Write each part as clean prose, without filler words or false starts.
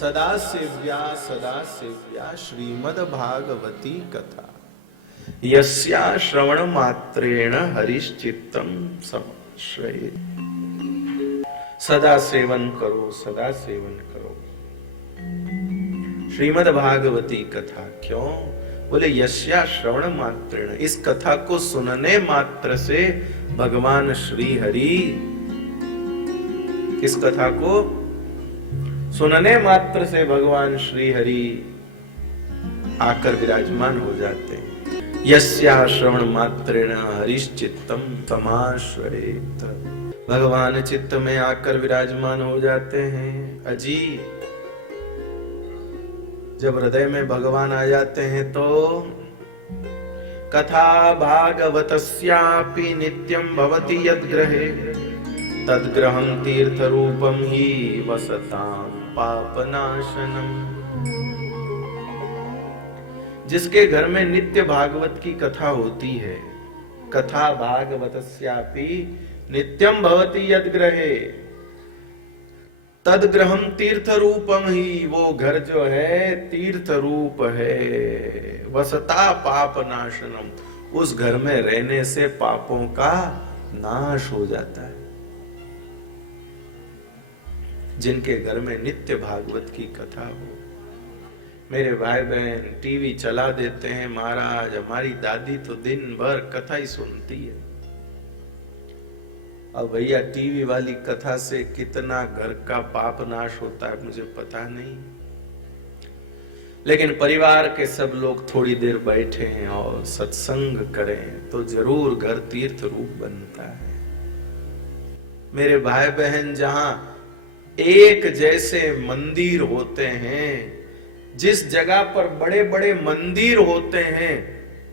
सदा सेव्या श्रीमद्भागवती कथा यस्या श्रवण मात्रेण हरिश्चित्तम समाश्रये। सदा सेवन करो, सदा सेवन करो श्रीमद्भागवती कथा। क्यों? बोले यस्या श्रवण मात्रेण, इस कथा को सुनने मात्र से भगवान श्री हरि, इस कथा को सुनने मात्र से भगवान श्री हरि आकर विराजमान हो जाते हैं। यस्या श्रवण मात्रेण हरिश्चित्तम समाश्रयेत, भगवान चित्त में आकर विराजमान हो जाते हैं। अजी जब हृदय में भगवान आ जाते हैं तो कथा भागवतस्यापि नित्यं भवति यद्ग्रहे तद्ग्रहं तीर्थ रूपम ही वसतां पापनाशनम। जिसके घर में नित्य भागवत की कथा होती है, कथा भागवतस्यापि नित्यं भवति यद्ग्रहे तद्ग्रहं तीर्थ रूपम ही, वो घर जो है तीर्थ रूप है। वसता पाप नाशनम, उस घर में रहने से पापों का नाश हो जाता है। जिनके घर में नित्य भागवत की कथा हो। मेरे भाई बहन टीवी चला देते हैं, महाराज हमारी दादी तो दिन भर कथा ही सुनती है। अब भैया टीवी वाली कथा से कितना घर का पाप नाश होता है मुझे पता नहीं, लेकिन परिवार के सब लोग थोड़ी देर बैठे हैं और सत्संग करें तो जरूर घर तीर्थ रूप बनता है। मेरे भाई बहन जहां एक जैसे मंदिर होते हैं, जिस जगह पर बड़े बड़े मंदिर होते हैं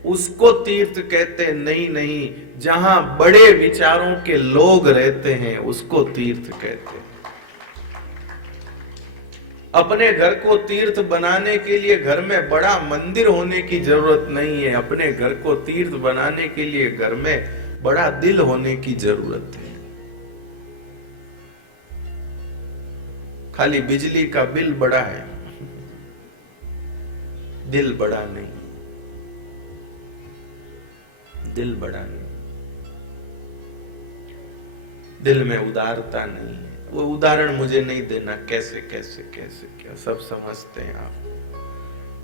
उसको तीर्थ कहते नहीं, जहां बड़े विचारों के लोग रहते हैं उसको तीर्थ कहते हैं। अपने घर को तीर्थ बनाने के लिए घर में बड़ा मंदिर होने की जरूरत नहीं है, अपने घर को तीर्थ बनाने के लिए घर में बड़ा दिल होने की जरूरत है। खाली बिजली का बिल बड़ा है, दिल बड़ा नहीं, दिल बड़ा नहीं, दिल में उदारता नहीं है। वो उदाहरण मुझे नहीं देना, कैसे कैसे कैसे क्या सब समझते हैं आप।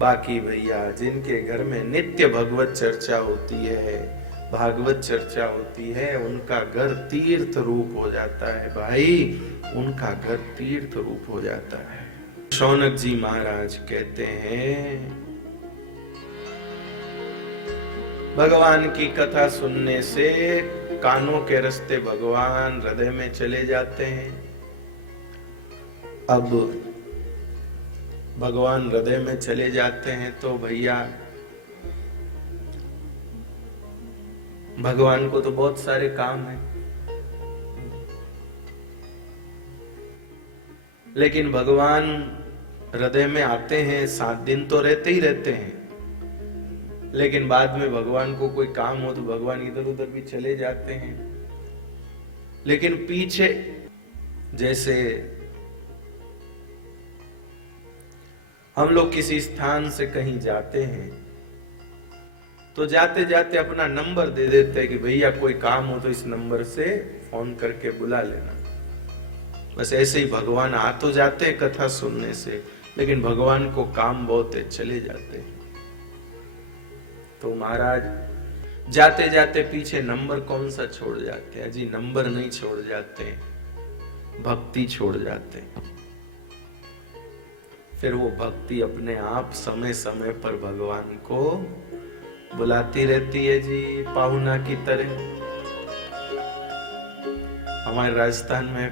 बाकी भैया जिनके घर में नित्य भगवत चर्चा होती है, भागवत चर्चा होती है, उनका घर तीर्थ रूप हो जाता है भाई, उनका घर तीर्थ रूप हो जाता है। शौनक जी महाराज कहते हैं भगवान की कथा सुनने से कानों के रास्ते भगवान हृदय में चले जाते हैं। अब भगवान हृदय में चले जाते हैं तो भैया भगवान को तो बहुत सारे काम हैं, लेकिन भगवान हृदय में आते हैं, 7 दिन तो रहते ही रहते हैं, लेकिन बाद में भगवान को कोई काम हो तो भगवान इधर उधर भी चले जाते हैं। लेकिन पीछे जैसे हम लोग किसी स्थान से कहीं जाते हैं तो जाते जाते अपना नंबर दे देते हैं कि भैया कोई काम हो तो इस नंबर से फोन करके बुला लेना। बस ऐसे ही भगवान आ तो जाते हैं कथा सुनने से, लेकिन भगवान को काम बहुत है, चले जाते हैं। तो महाराज जाते जाते पीछे नंबर कौन सा छोड़ जाते हैं? जी नंबर नहीं छोड़ जाते, भक्ति छोड़ जाते हैं। फिर वो भक्ति अपने आप समय समय पर भगवान को बुलाती रहती है जी, पाहुना की तरह। हमारे राजस्थान में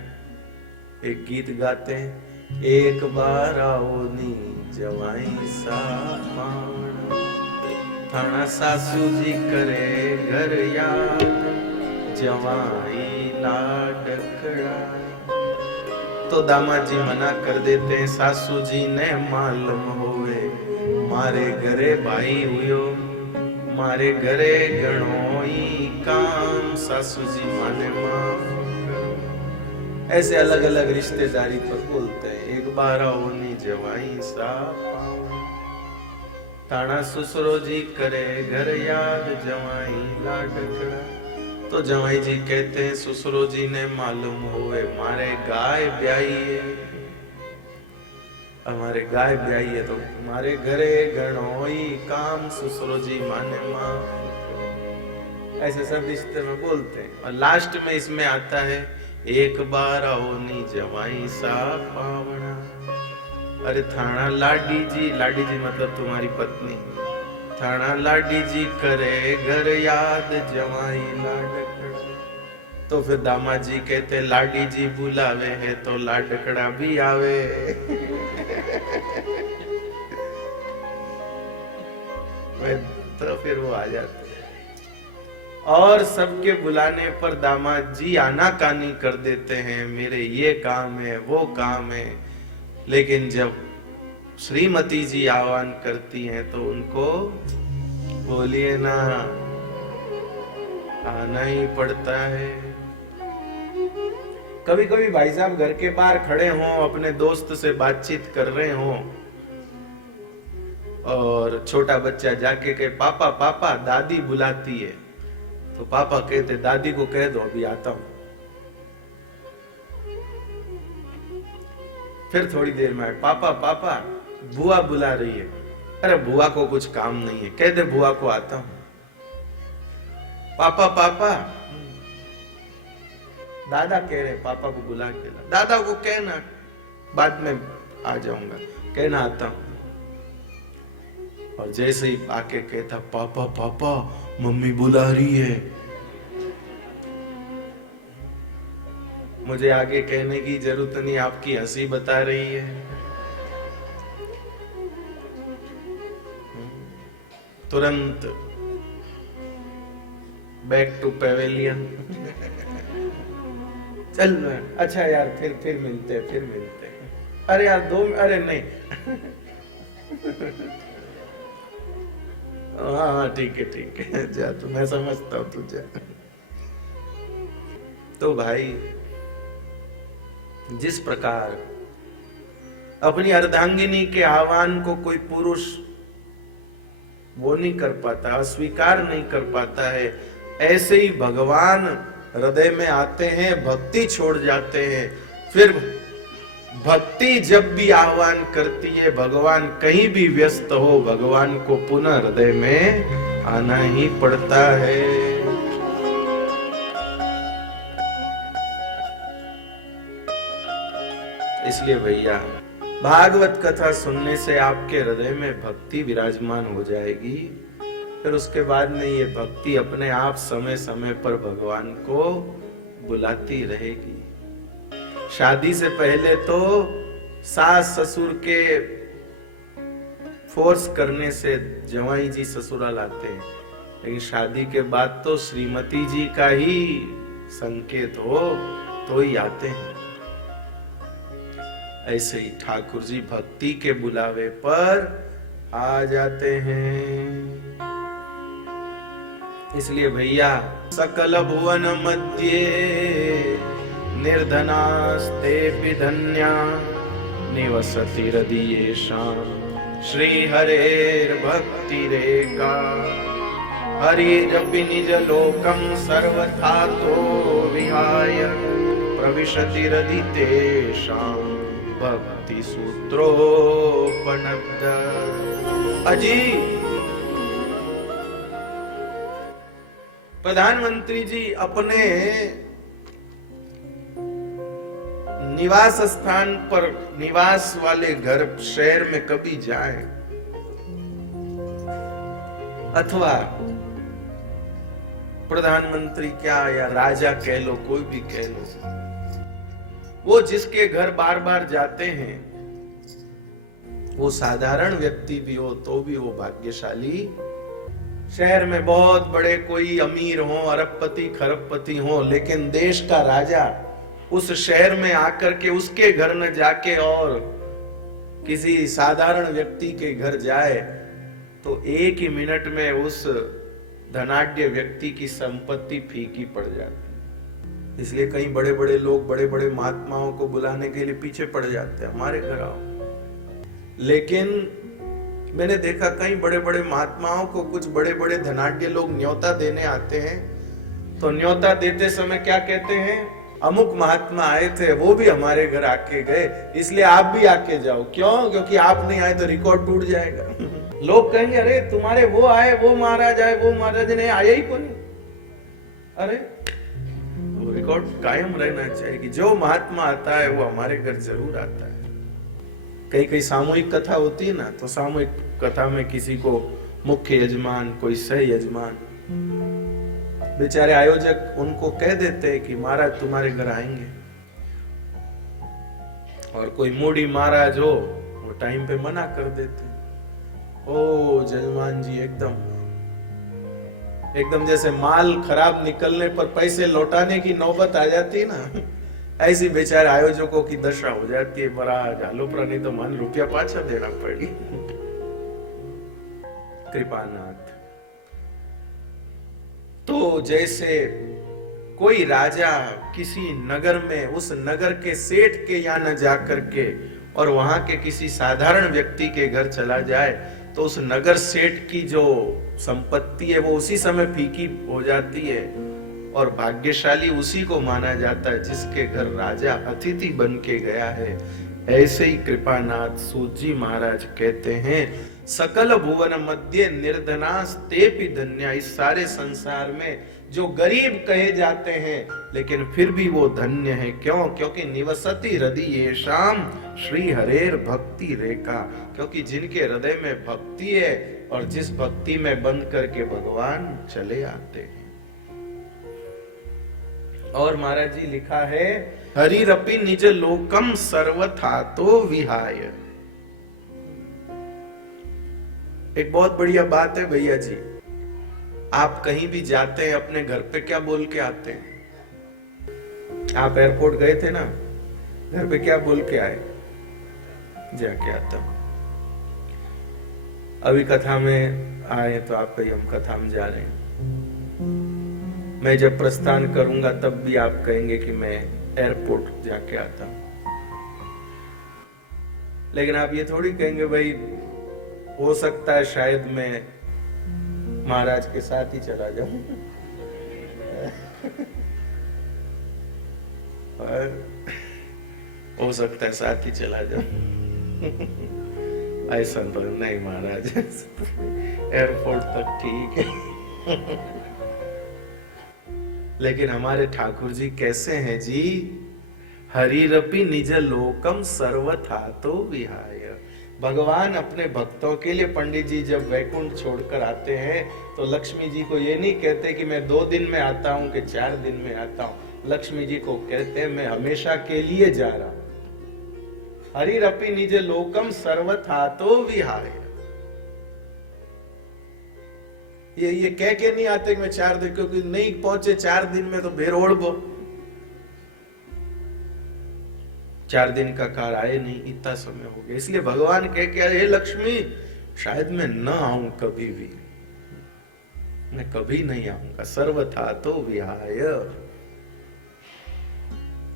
एक गीत गाते हैं, एक बार आओ नी जवाई सा थाना सासू जी करे घर याद, जवाई लाडकड़ा। तो दामाद जी मना कर देते हैं, सासू जी ने मालूम होवे मारे घरे भाई हुयो, मारे घरे गणोई काम, सासू जी माने माफ। ऐसे अलग अलग रिश्तेदारी पर बोलते हैं। एक बार होनी जवाई सा ताना ससुरो जी करे घर याद जवाई लाडकड़ा। तो जवाई जी कहते हैं ससुरो जी ने मालूम होवे मारे गाय ब्याई है, हमारे गाय ब्याई है तो मारे घरे गणोई काम ससुरो जी माने मां। ऐसे सब रिश्ते में बोलते हैं। और लास्ट में इसमें आता है एक बार होनी जवाई सा पावना। अरे थाना लाडी जी मतलब तुम्हारी पत्नी, थाना लाडी जी करे घर याद जवाई लाडकड़ा। तो फिर दामाद जी कहते लाडी जी बुलावे है तो लाडकड़ा भी आवे। तो फिर वो आ जाते हैं और सबके बुलाने पर दामाद जी आनाकानी कर देते हैं, मेरे ये काम है वो काम है। लेकिन जब श्रीमती जी आह्वान करती हैं तो उनको बोलिए ना, आना ही पड़ता है। कभी कभी भाई साहब घर के बाहर खड़े हों, अपने दोस्त से बातचीत कर रहे हों और छोटा बच्चा जाके कहे पापा पापा दादी बुलाती है, तो पापा कहते दादी को कह दो अभी आता हूं। फिर थोड़ी देर में पापा पापा बुआ बुला रही है, अरे बुआ को कुछ काम नहीं है, कह दे बुआ को आता हूं। पापा पापा दादा कह रहे पापा को बुला के ला, दादा को कहना बाद में आ जाऊंगा, कहना आता हूं। और जैसे ही आके कहता पापा पापा मम्मी बुला रही है, मुझे आगे कहने की जरूरत नहीं, आपकी हंसी बता रही है। तुरंत बैक टू पेवेलियन। चल अच्छा यार फिर मिलते हैं। अरे यार अरे नहीं। हाँ ठीक है जा तू, मैं समझता हूं तुझे। तो भाई जिस प्रकार अपनी अर्धांगिनी के आह्वान को कोई पुरुष वो नहीं कर पाता, अस्वीकार नहीं कर पाता है, ऐसे ही भगवान हृदय में आते हैं, भक्ति छोड़ जाते हैं। फिर भक्ति जब भी आह्वान करती है, भगवान कहीं भी व्यस्त हो, भगवान को पुनः हृदय में आना ही पड़ता है। इसलिए भैया भागवत कथा सुनने से आपके हृदय में भक्ति विराजमान हो जाएगी। फिर उसके बाद में ये भक्ति अपने आप समय समय पर भगवान को बुलाती रहेगी। शादी से पहले तो सास ससुर के फोर्स करने से जवाई जी ससुराल आते हैं, लेकिन शादी के बाद तो श्रीमती जी का ही संकेत हो तो ही आते हैं। ऐसे ही ठाकुर जी भक्ति के बुलावे पर आ जाते हैं। इसलिए भैया सकल भुवन मध्य निर्धनास्ते विधन्या निवसति हृदयेषां श्री हरेर भक्ति रेका। हरिरपि निज लोकं सर्वथा तो विहाय प्रविशति हृदितेषां भक्ति सूत्रोपनद्ध। अजी प्रधानमंत्री जी अपने निवास स्थान पर, निवास वाले घर शहर में कभी जाए अथवा प्रधानमंत्री क्या या राजा कह लो, कोई भी कह लो, वो जिसके घर बार बार जाते हैं वो साधारण व्यक्ति भी हो तो भी वो भाग्यशाली। शहर में बहुत बड़े कोई अमीर हो, अरबपति खरबपति हो, लेकिन देश का राजा उस शहर में आकर के उसके घर न जाके और किसी साधारण व्यक्ति के घर जाए तो एक ही मिनट में उस धनाढ्य व्यक्ति की संपत्ति फीकी पड़ जाती। इसलिए कई बड़े बड़े लोग बड़े बड़े महात्माओं को बुलाने के लिए पीछे पड़ जाते हैं, हमारे घर आओ। लेकिन मैंने देखा कई बड़े बड़े महात्माओं को कुछ बड़े बड़े धनाढ्य लोग न्योता देने आते हैं, तो न्योता देते समय क्या कहते हैं, अमुक महात्मा आए थे, वो भी हमारे घर आके गए, इसलिए आप भी आके जाओ। क्यों? क्योंकि आप नहीं आए तो रिकॉर्ड टूट जाएगा। लोग कहेंगे अरे तुम्हारे वो आए, वो महाराज आए, वो महाराज नहीं आया ही कौन। अरे वो रिकॉर्ड कायम रहना चाहिए कि जो महात्मा आता है वो हमारे घर जरूर आता है। कई कई सामूहिक कथा होती है ना, तो सामूहिक कथा में किसी को मुख्य यजमान, कोई सह यजमान, बेचारे आयोजक उनको कह देते हैं कि महाराज तुम्हारे घर आएंगे, और कोई मूडी महाराज हो वो टाइम पे मना कर देते। ओ जजमान जी एकदम जैसे माल खराब निकलने पर पैसे लौटाने की नौबत आ जाती है ना, ऐसी बेचारे आयोजकों की दशा हो जाती है। महाराज आलो पर नहीं तो मान रुपया पाछा देना पड़ी। कृपानाथ। तो जैसे कोई राजा किसी नगर में उस नगर के सेठ के यहाँ न जाकर के और वहां के किसी साधारण व्यक्ति के घर चला जाए, तो उस नगर सेठ की जो संपत्ति है वो उसी समय फीकी हो जाती है, और भाग्यशाली उसी को माना जाता है जिसके घर राजा अतिथि बन के गया है। ऐसे ही कृपानाथ सूत जी महाराज कहते हैं, सकल भुवन मध्य निर्धनास तेपि धन्या। इस सारे संसार में जो गरीब कहे जाते हैं लेकिन फिर भी वो धन्य है। क्यों? क्योंकि निवसति हृदय शाम श्री हरेर भक्ति रेखा। क्योंकि जिनके हृदय में भक्ति है और जिस भक्ति में बंद करके भगवान चले आते हैं। और महाराज जी लिखा है, हरिरपि निज लोकम सर्वथातो विहाय। एक बहुत बढ़िया बात है भैया जी, आप कहीं भी जाते हैं अपने घर पे क्या बोल के आते हैं? आप एयरपोर्ट गए थे ना, घर पे क्या बोल के आए? जाके आता हूं। अभी कथा में आए तो आप कहीं हम कथा में जा रहे हैं, मैं जब प्रस्थान करूंगा तब भी आप कहेंगे कि मैं एयरपोर्ट जाके आता हूं। लेकिन आप ये थोड़ी कहेंगे भाई हो सकता है शायद मैं महाराज के साथ ही चला जाऊं। और हो सकता है साथ ही चला जाऊं। ऐसा तो नहीं महाराज, एयरपोर्ट तक ठीक है। लेकिन हमारे ठाकुर जी कैसे हैं जी? हरिरपि निज लोकम सर्वथातो विहाय। भगवान अपने भक्तों के लिए, पंडित जी जब वैकुंठ छोड़कर आते हैं तो लक्ष्मी जी को ये नहीं कहते कि मैं 2 दिन में आता हूं कि 4 दिन में आता हूं। लक्ष्मी जी को कहते हैं मैं हमेशा के लिए जा रहा हूं। हरिरपि निज लोकम सर्वथातो विहाय। ये कह के नहीं आते कि मैं 4 दिन, क्योंकि नहीं पहुंचे 4 दिन में तो बेरोड़ बो। 4 दिन का कार आए नहीं, इतना समय हो गया, इसलिए भगवान कह के हे लक्ष्मी शायद मैं न आऊं कभी भी, मैं कभी नहीं आऊंगा, सर्वथातो विहाय।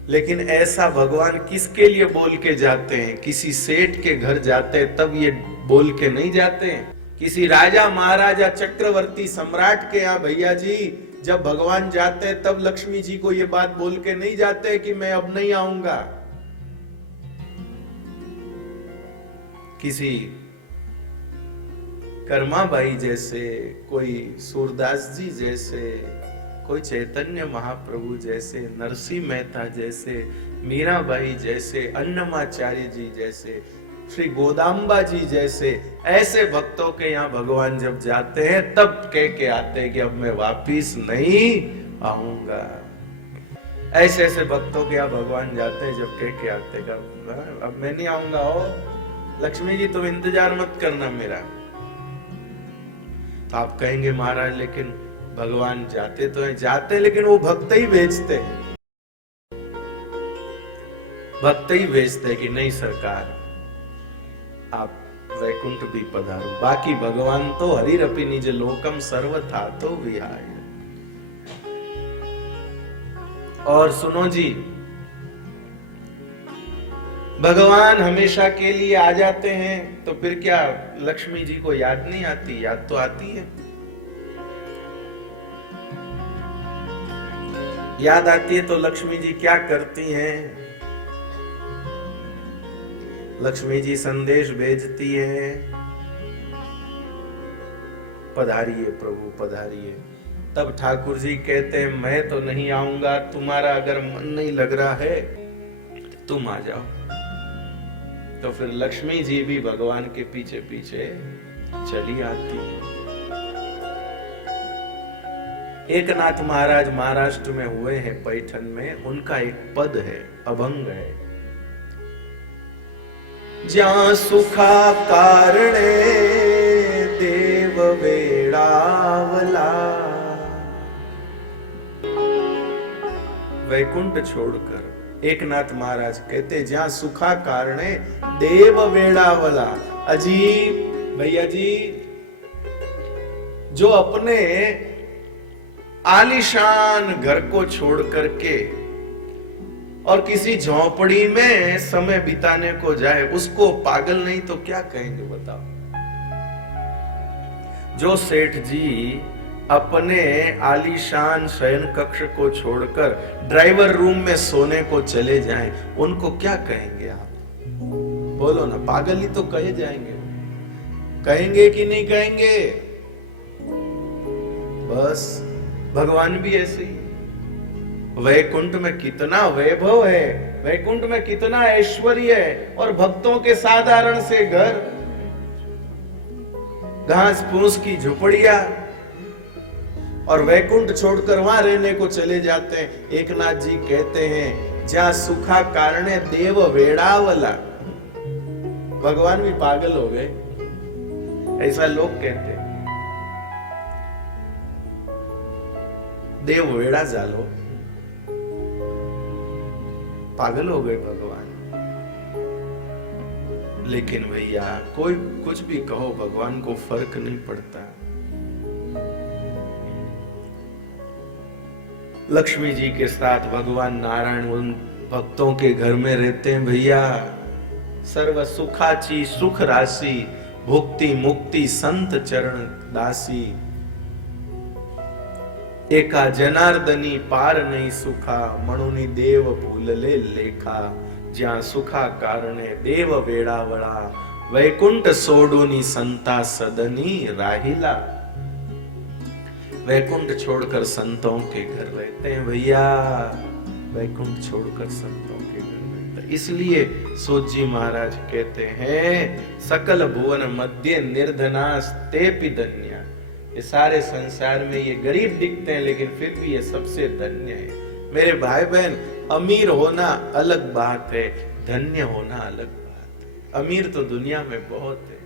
लेकिन ऐसा भगवान किसके लिए बोल के जाते हैं? किसी सेठ के घर जाते हैं तब ये बोल के नहीं जाते हैं। किसी राजा महाराजा चक्रवर्ती सम्राट के यहाँ भैया जी जब भगवान जाते हैं तब लक्ष्मी जी को ये बात बोल के नहीं जाते कि मैं अब नहीं आऊंगा। किसी कर्माबाई जैसे, कोई सूरदास जी जैसे, कोई चैतन्य महाप्रभु जैसे, नरसिंह मेहता जैसे, मीराबाई जैसे, अन्नमाचार्य जी जैसे, श्री गोदाम्बा जी जैसे, ऐसे भक्तों के यहाँ भगवान जब जाते हैं तब कह के आते हैं कि अब मैं वापिस नहीं आऊंगा। ऐसे ऐसे भक्तों के यहाँ भगवान जाते हैं जब कह के आते हैं अब मैं नहीं आऊंगा। ओ लक्ष्मी जी तुम इंतजार मत करना मेरा। तो आप कहेंगे महाराज लेकिन भगवान जाते तो हैं, जाते लेकिन वो भक्त ही भेजते हैं, भक्त ही भेजते हैं कि नहीं सरकार आप वैकुंठ भी पधारो। बाकी भगवान तो हरिरपि निज लोकम सर्वथातो विहाय। और सुनो जी, भगवान हमेशा के लिए आ जाते हैं तो फिर क्या लक्ष्मी जी को याद नहीं आती? याद तो आती है। याद आती है तो लक्ष्मी जी क्या करती हैं? लक्ष्मी जी संदेश भेजती है, पधारिए प्रभु पधारिए। तब ठाकुर जी कहते हैं मैं तो नहीं आऊंगा, तुम्हारा अगर मन नहीं लग रहा है तुम आ जाओ। तो फिर लक्ष्मी जी भी भगवान के पीछे पीछे चली आती है। एकनाथ महाराज महाराष्ट्र में हुए हैं, पैठन में। उनका एक पद है, अभंग है, ज्यां सुखा कारणे देव वेड़ावला। वैकुंठ छोड़कर एकनाथ महाराज कहते जहां सुखा कारणे देव वेड़ावला। अजीब भैया जी, जो अपने आलीशान घर को छोड़ करके और किसी झोंपड़ी में समय बिताने को जाए, उसको पागल नहीं तो क्या कहेंगे बताओ? जो सेठ जी अपने आलीशान शयन कक्ष को छोड़कर ड्राइवर रूम में सोने को चले जाएं, उनको क्या कहेंगे आप? बोलो ना, पागल ही तो कहे जाएंगे। कहेंगे कि नहीं कहेंगे? बस भगवान भी ऐसे ही। वैकुंठ में कितना वैभव है, वैकुंठ में कितना ऐश्वर्य है, और भक्तों के साधारण से घर, घास फूस की झुपड़ियां, और वैकुंठ छोड़कर वहां रहने को चले जाते हैं। एकनाथ जी कहते हैं जहां सुखा कारणे देव वेड़ावला। भगवान भी पागल हो गए, ऐसा लोग कहते हैं। देव वेड़ा जालो, पागल हो गए भगवान। लेकिन भैया कोई कुछ भी कहो, भगवान को फर्क नहीं पड़ता। लक्ष्मी जी के साथ भगवान नारायण उन भक्तों के घर में रहते हैं भैया। सर्व सुखाची सुख राशि, भुक्ति मुक्ति संत चरण दासी। एका जनार्दनी पार नहीं सुखा, मणुनि देव भूलले लेखा। ज्यां सुखा कारणे देव वेड़ावळा, वैकुंठ सोडूनी संता सदनी राहिला। वैकुंठ छोड़कर संतों के घर रहते हैं भैया, वैकुंठ छोड़कर संतों के घर रहते हैं। इसलिए सूत जी महाराज कहते हैं सकल भुवन मध्य निर्धनास तेपि धन्य। ये सारे संसार में ये गरीब दिखते हैं, लेकिन फिर भी ये सबसे धन्य है। मेरे भाई बहन, अमीर होना अलग बात है, धन्य होना अलग बात है। अमीर तो दुनिया में बहुत है,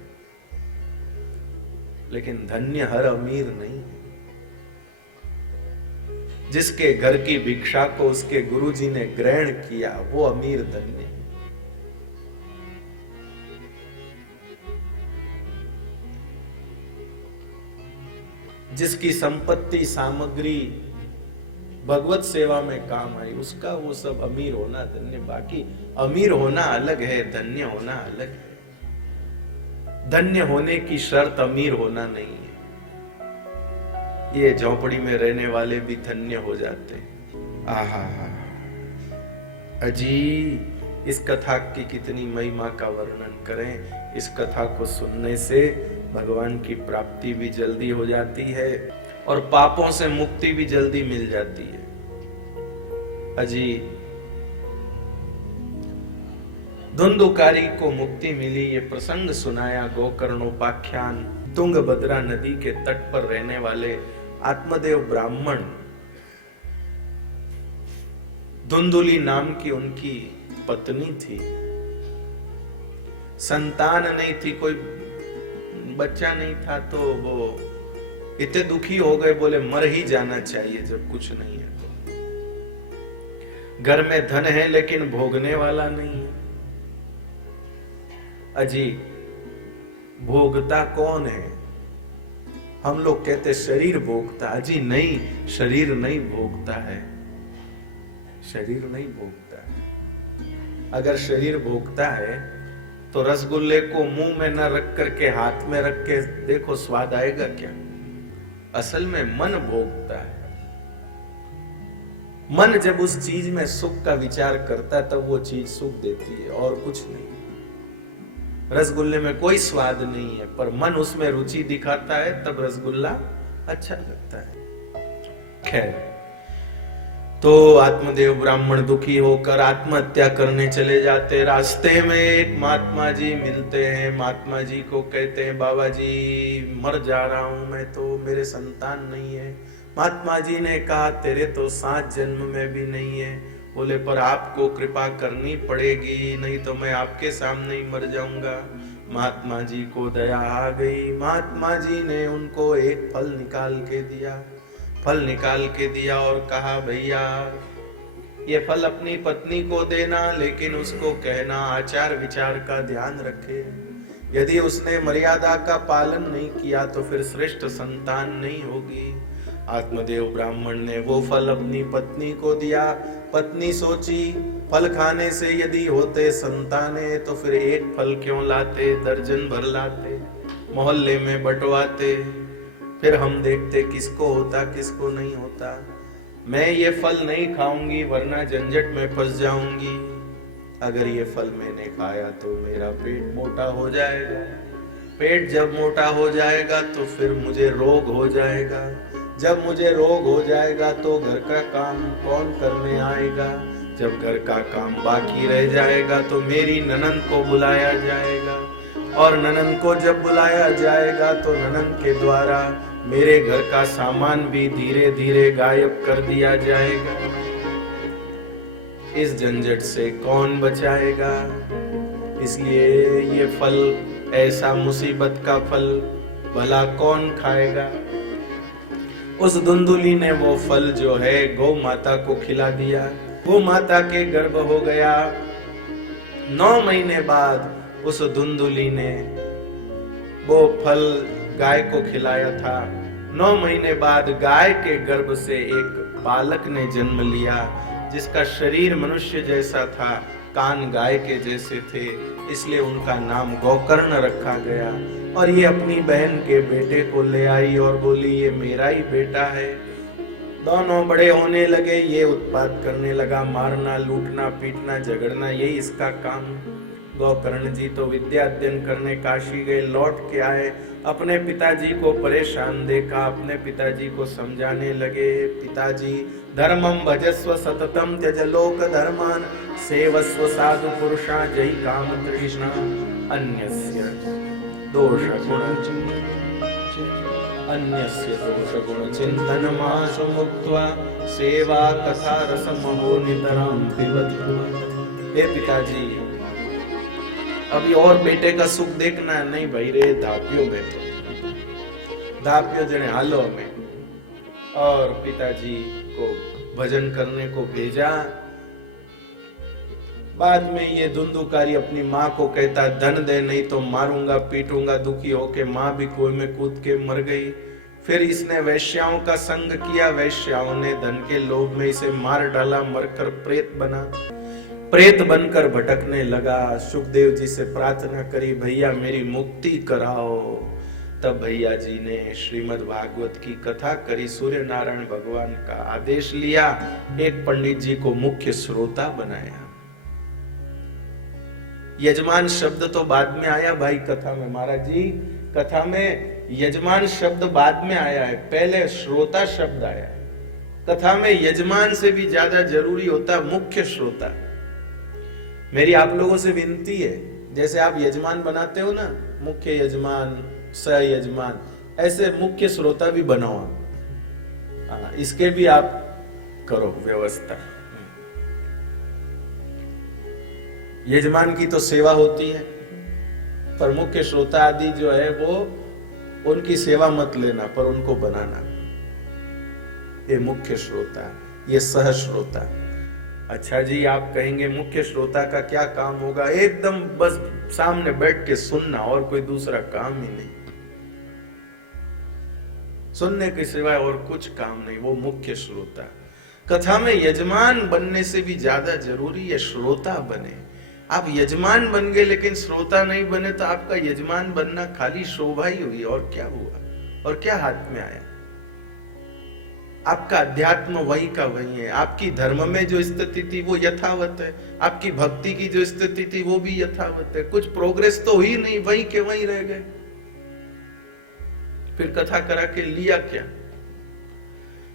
लेकिन धन्य हर अमीर नहीं है। जिसके घर की भिक्षा को उसके गुरुजी ने ग्रहण किया, वो अमीर धन्य है। जिसकी संपत्ति सामग्री भगवत सेवा में काम आई, उसका वो सब अमीर होना धन्य। बाकी अमीर होना अलग है, धन्य होना अलग है। धन्य होने की शर्त अमीर होना नहीं है। ये झोपड़ी में रहने वाले भी धन्य हो जाते हैं। आहा, अजी इस कथा की कितनी महिमा का वर्णन करें। इस कथा को सुनने से भगवान की प्राप्ति भी जल्दी हो जाती है और पापों से मुक्ति भी जल्दी मिल जाती है। अजी धुंधुकारी को मुक्ति मिली, ये प्रसंग सुनाया गोकर्णोपाख्यान। तुंगभद्रा नदी के तट पर रहने वाले आत्मदेव ब्राह्मण, धुंधुली नाम की उनकी पत्नी थी। संतान नहीं थी, कोई बच्चा नहीं था, तो वो इतने दुखी हो गए, बोले मर ही जाना चाहिए जब कुछ नहीं है तो। घर में धन है लेकिन भोगने वाला नहीं है। अजी भोगता कौन है? हम लोग कहते शरीर भोगता। अजी नहीं, शरीर नहीं भोगता है। शरीर नहीं भोगता है। अगर शरीर भोगता है तो रसगुल्ले को मुंह में न रख करके हाथ में रख के देखो, स्वाद आएगा क्या? असल में मन भोगता है। मन जब उस चीज में सुख का विचार करता है तब वो चीज सुख देती है, और कुछ नहीं। रसगुल्ले में कोई स्वाद नहीं है, पर मन उसमें रुचि दिखाता है तब रसगुल्ला अच्छा लगता है। खैर, तो आत्मदेव ब्राह्मण दुखी होकर आत्महत्या करने चले जाते। रास्ते में एक महात्मा जी मिलते हैं। महात्मा जी को कहते हैं, बाबा जी मर जा रहा हूं मैं, तो मेरे संतान नहीं है। महात्मा जी ने कहा, तेरे तो 7 जन्म में भी नहीं है। बोले, पर आपको कृपा करनी पड़ेगी, नहीं तो मैं आपके सामने ही मर जाऊंगा। महात्मा जी को दया आ गई। महात्मा जी ने उनको एक फल निकाल के दिया। फल निकाल के दिया और कहा, भैया ये फल अपनी पत्नी को देना, लेकिन उसको कहना आचार विचार का ध्यान रखे। यदि उसने मर्यादा का पालन नहीं किया तो फिर श्रेष्ठ संतान नहीं होगी। आत्मदेव ब्राह्मण ने वो फल अपनी पत्नी को दिया। पत्नी सोची, फल खाने से यदि होते संताने तो फिर एक फल क्यों लाते, दर्जन भर लाते, मोहल्ले में बंटवाते, फिर हम देखते किसको होता किसको नहीं होता। मैं ये फल नहीं खाऊंगी वरना झंझट में फंस जाऊंगी। अगर ये फल मैंने खाया तो मेरा पेट मोटा हो जाएगा। पेट जब मोटा हो जाएगा तो फिर मुझे रोग हो जाएगा। जब मुझे रोग हो जाएगा तो घर का काम कौन करने आएगा। जब घर का काम बाकी रह जाएगा तो मेरी ननंद को बुलाया जाएगा, और ननंद को जब बुलाया जाएगा तो ननंद के द्वारा मेरे घर का सामान भी धीरे धीरे गायब कर दिया जाएगा। इस झंझट से कौन बचाएगा। इसलिए ये फल, ऐसा मुसीबत का फल भला कौन खाएगा। उस धुंधुली ने वो फल जो है गौ माता को खिला दिया। गौ माता के गर्भ हो गया। 9 महीने बाद उस धुंधुली ने वो फल गाय को खिलाया था। 9 महीने बाद गाय के गर्भ से एक बालक ने जन्म लिया, जिसका शरीर मनुष्य जैसा था, कान गाय के जैसे थे, इसलिए उनका नाम गोकर्ण रखा गया। और ये अपनी बहन के बेटे को ले आई और बोली, ये मेरा ही बेटा है। दोनों बड़े होने लगे। ये उत्पात करने लगा, मारना, लूटना, पीटना, झगड़ना, यही इसका काम। गोकर्ण जी तो विद्या अध्ययन करने काशी गए, लौट के आए, अपने पिताजी को परेशान देखा, अपने पिताजी को समझाने लगे, पिताजी धर्मम भजस्व सततम त्यज लोक धर्मान सेवस्व साधु पुरुषा जय काम तृष्णा अन्यस्य दोष गुण चिंतन माशु मुक्त्वा सेवा कथा रसमहो नितराम पिबत। हे पिताजी, अभी और बेटे का सुख देखना है? नहीं भाई रे, धापियों में तो धापियों जने हालो में। और पिताजी को भजन करने को भेजा। बाद में ये धुंधुकारी अपनी माँ को कहता, धन दे नहीं तो मारूंगा पीटूंगा। दुखी होके माँ भी कुएं में कूद के मर गई। फिर इसने वैश्याओं का संग किया। वैश्याओं ने धन के लोभ में इसे मार डाला, मरकर प्रेत बना। प्रेत बनकर भटकने लगा। सुखदेव जी से प्रार्थना करी, भैया मेरी मुक्ति कराओ। तब भैया जी ने श्रीमद् भागवत की कथा करी, सूर्य नारायण भगवान का आदेश लिया, एक पंडित जी को मुख्य श्रोता बनाया। यजमान शब्द तो बाद में आया भाई कथा में, महाराज जी कथा में यजमान शब्द बाद में आया है, पहले श्रोता शब्द आया है। कथा में यजमान से भी ज्यादा जरूरी होता है मुख्य श्रोता। मेरी आप लोगों से विनती है, जैसे आप यजमान बनाते हो ना, मुख्य यजमान, सह यजमान, ऐसे मुख्य श्रोता भी बनाओ। इसके भी आप करो व्यवस्था। यजमान की तो सेवा होती है, पर मुख्य श्रोता आदि जो है वो उनकी सेवा मत लेना, पर उनको बनाना। ये मुख्य श्रोता, ये सह श्रोता। अच्छा जी, आप कहेंगे मुख्य श्रोता का क्या काम होगा? एकदम बस सामने बैठ के सुनना, और कोई दूसरा काम ही नहीं। सुनने के सिवाय और कुछ काम नहीं, वो मुख्य श्रोता। कथा में यजमान बनने से भी ज्यादा जरूरी है श्रोता बने। आप यजमान बन गए लेकिन श्रोता नहीं बने तो आपका यजमान बनना खाली शोभा ही हुई, और क्या हुआ, और क्या हाथ में आया। आपका अध्यात्म वही का वही है, आपकी धर्म में जो स्थिति थी वो यथावत है, आपकी भक्ति की जो स्थिति थी वो भी यथावत है, कुछ प्रोग्रेस तो हुई नहीं, वही के वही रह गए। फिर कथा करा के लिया क्या।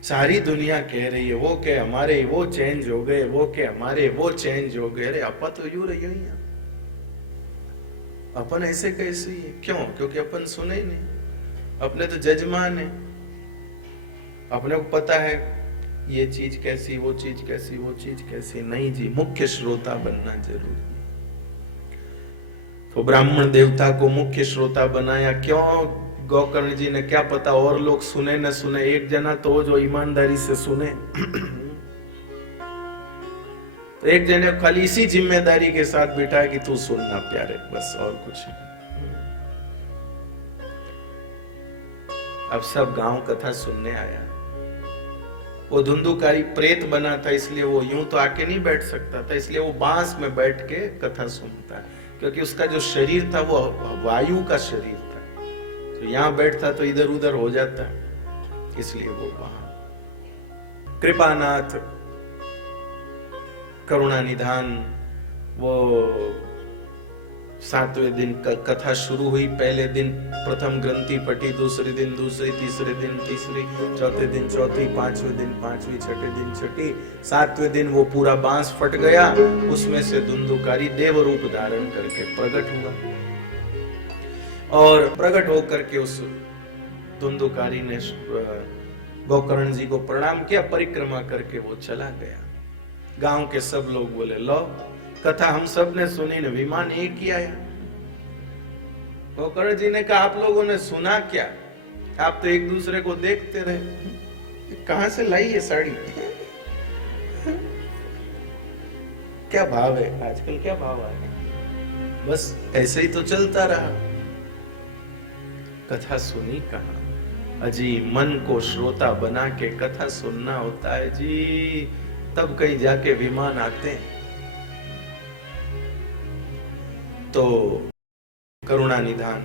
सारी दुनिया कह रही है वो के हमारे वो चेंज हो गए, वो के हमारे वो चेंज हो गए। अरे अपन तो यूं रही है, अपन ऐसे कैसे ही है। क्यों? क्योंकि अपन सुने ही नहीं, अपने तो जजमान है, अपने को पता है ये चीज कैसी, वो चीज कैसी, वो चीज कैसी। नहीं जी, मुख्य श्रोता बनना जरूरी है। तो ब्राह्मण देवता को मुख्य श्रोता बनाया। क्यों? गोकर्ण जी ने क्या पता और लोग सुने न सुने, एक जना तो जो ईमानदारी से सुने। तो एक जने खाली इसी जिम्मेदारी के साथ बिठाया कि तू सुनना प्यारे, बस, और कुछ नहीं। अब सब गांव कथा सुनने आया। वो धुंधुकारी प्रेत बना था, इसलिए वो यूं तो आके नहीं बैठ सकता था, इसलिए वो बांस में बैठ के कथा सुनता है, क्योंकि उसका जो शरीर था वो वायु का शरीर था। तो यहां बैठता तो इधर उधर हो जाता, इसलिए वो वहां। कृपानाथ, करुणा निधान, वो 7वें दिन कथा शुरू हुई। पहले दिन प्रथम ग्रंथि पटी, दूसरे दिन दूसरी, तीसरे दिन तीसरी, चौथे दिन चौथी, 5वें दिन 5वीं, छठे दिन छठी, 7वें दिन वो पूरा बांस फट गया, उसमें से धुंधुकारी देव रूप धारण करके प्रकट हुआ। और प्रकट होकर के उस धुंधुकारी ने गोकर्ण जी को प्रणाम किया, परिक्रमा करके वो चला गया। गांव के सब लोग बोले लो कथा हम सब ने सुनी न, विमान एक ही आया। गोकर्ण जी ने कहा आप लोगों ने सुना क्या? आप तो एक दूसरे को देखते रहे। कहां से लाई ये साड़ी? क्या भाव है आजकल, क्या भाव आया? बस ऐसे ही तो चलता रहा। कथा सुनी कहां? अजी मन को श्रोता बना के कथा सुनना होता है जी, तब कहीं जाके विमान आते हैं। तो करुणा निधान,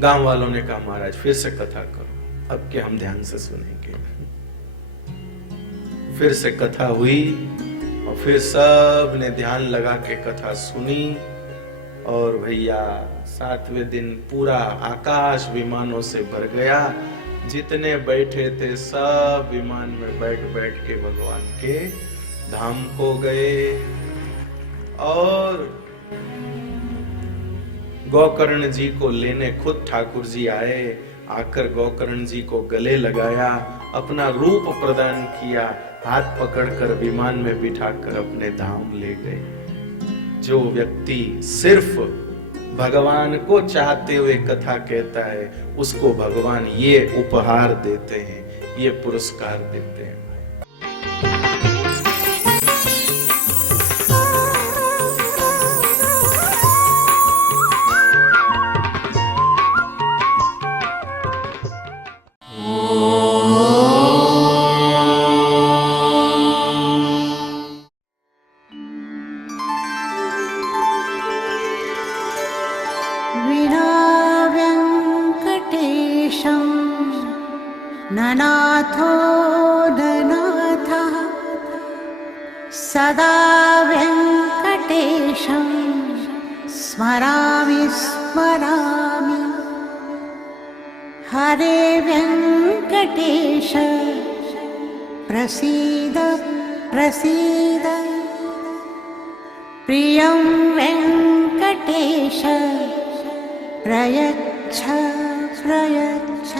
गांव वालों ने कहा महाराज फिर से कथा करो, अब के हम ध्यान से सुनेंगे। फिर से कथा हुई और फिर सब ने ध्यान लगा के कथा सुनी। और भैया 7वें दिन पूरा आकाश विमानों से भर गया। जितने बैठे थे सब विमान में बैठ बैठ के भगवान के धाम को गए। और गोकर्ण जी को लेने खुद ठाकुर जी आए, आकर गोकर्ण जी को गले लगाया, अपना रूप प्रदान किया, हाथ पकड़कर विमान में बिठाकर अपने धाम ले गए। जो व्यक्ति सिर्फ भगवान को चाहते हुए कथा कहता है, उसको भगवान ये उपहार देते हैं, ये पुरस्कार देते हैं। ननाथो ननाथः सदा वेङ्कटेशं स्मरामि स्मरामि। हरे वेङ्कटेश प्रसीद प्रसीद। प्रियं वेङ्कटेश प्रयच्छ प्रयच्छ।